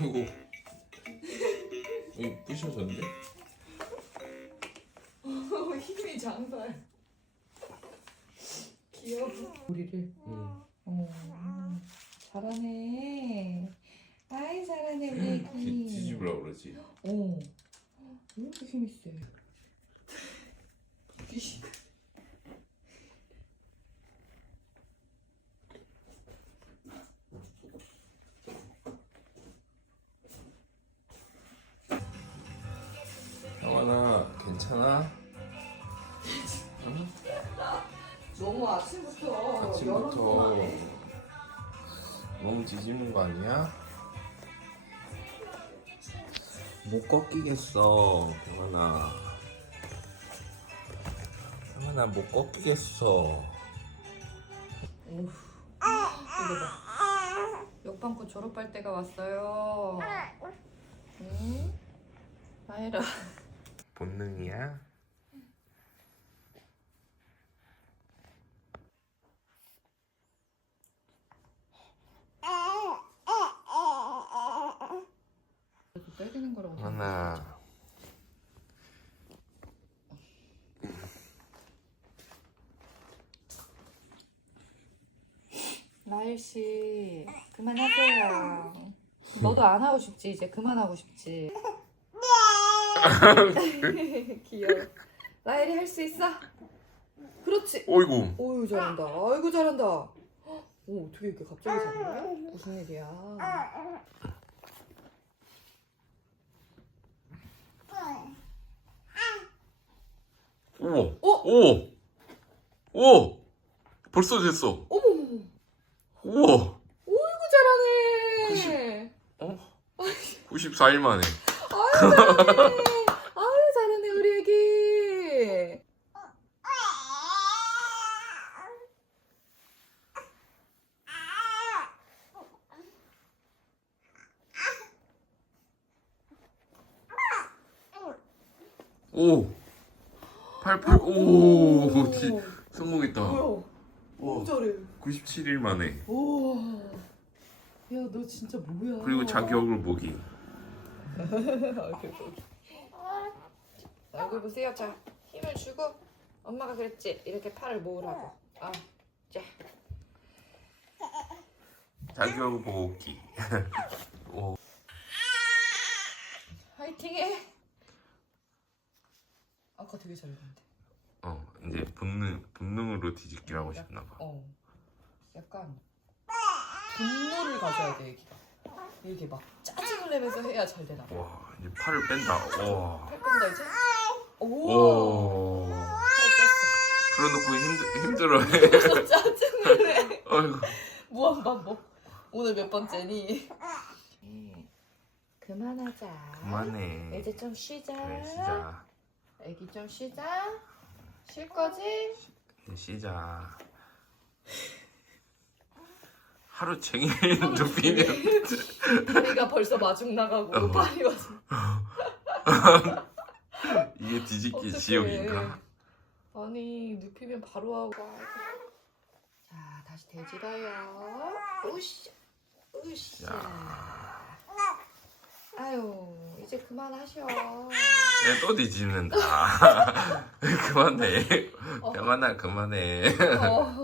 아이고 여기 부셔졌는데? 힘이 장발. 귀여워. 우리를. 응 어, 잘하네. 아이 잘하네 우리 뒤- 애기. 뒤집으라고 그러지 어. 왜 이렇게 힘이 세? 괜찮아? 응? 너무 아침부터. 아침부터 너무 뒤집는 거 아니야? 못 꺾이겠어 형아나 형아나 못 꺾이겠어 이거 봐. 역방구 졸업할 때가 왔어요. 응? 아이라. 본능이야? 이렇게 때리는 거라고. 형아나 나일 씨, 그만하세요. 너도 안 하고 싶지 이제 그만하고 싶지. 귀여워. 나일이 할 수 있어. 그렇지. 어이구 오유 잘한다. 아이고 잘한다. 오 어떻게 이렇게 갑자기 잘해? 무슨 일이야? 오! 어? 오! 오! 벌써 됐어. 어머머머. 우와! 오이고 잘하네. 어? 94일 만에. 아유 잘하네. 아유 잘하네 우리 애기. 오! 88, 오! 디, 성공했다. 뭐야? 와, 너무 잘해. 97일 만에. 우와. 야, 너 진짜 뭐야? 그리고 자기 얼굴 보기. 얼굴 보기. 얼굴 보세요. 자, 힘을 주고 엄마가 그랬지. 이렇게 팔을 모으라고. 아, 자. 자기 얼굴 보고 웃기. 오. 화이팅해. 아까 되게 잘했는데. 어, 이제 본능, 본능으로 뒤집기를 하고 싶나 봐. 어. 약간 분노를 가져야 돼, 애기가. 이렇게 막 짜증을 내면서 해야 잘 되나 봐. 와, 이제 팔을 뺀다. 와. 팔 끈다 이제. 오. 오. 팔 그러놓고 힘들, 힘들어해. 뺐어. 짜증을 내. 아이고. 무한 반복. 오늘 몇 번째니? 그만하자. 그만해. 이제 좀 쉬자. 그래, 쉬자. 애기 좀 쉬자. 쉴 거지? 이제 쉬자. 하루 종일 눕히면 다리가 벌써 마중 나가고 어. 발이 마중. 이게 뒤집기 어떡해. 지옥인가? 아니 눕히면 바로 하고. 자 다시 돼지러요. 으쌰, 으쌰. 야. 아유 이제 그만하셔. 야, 또 뒤집는다. 그만해. 어. 영환아 그만해. 어,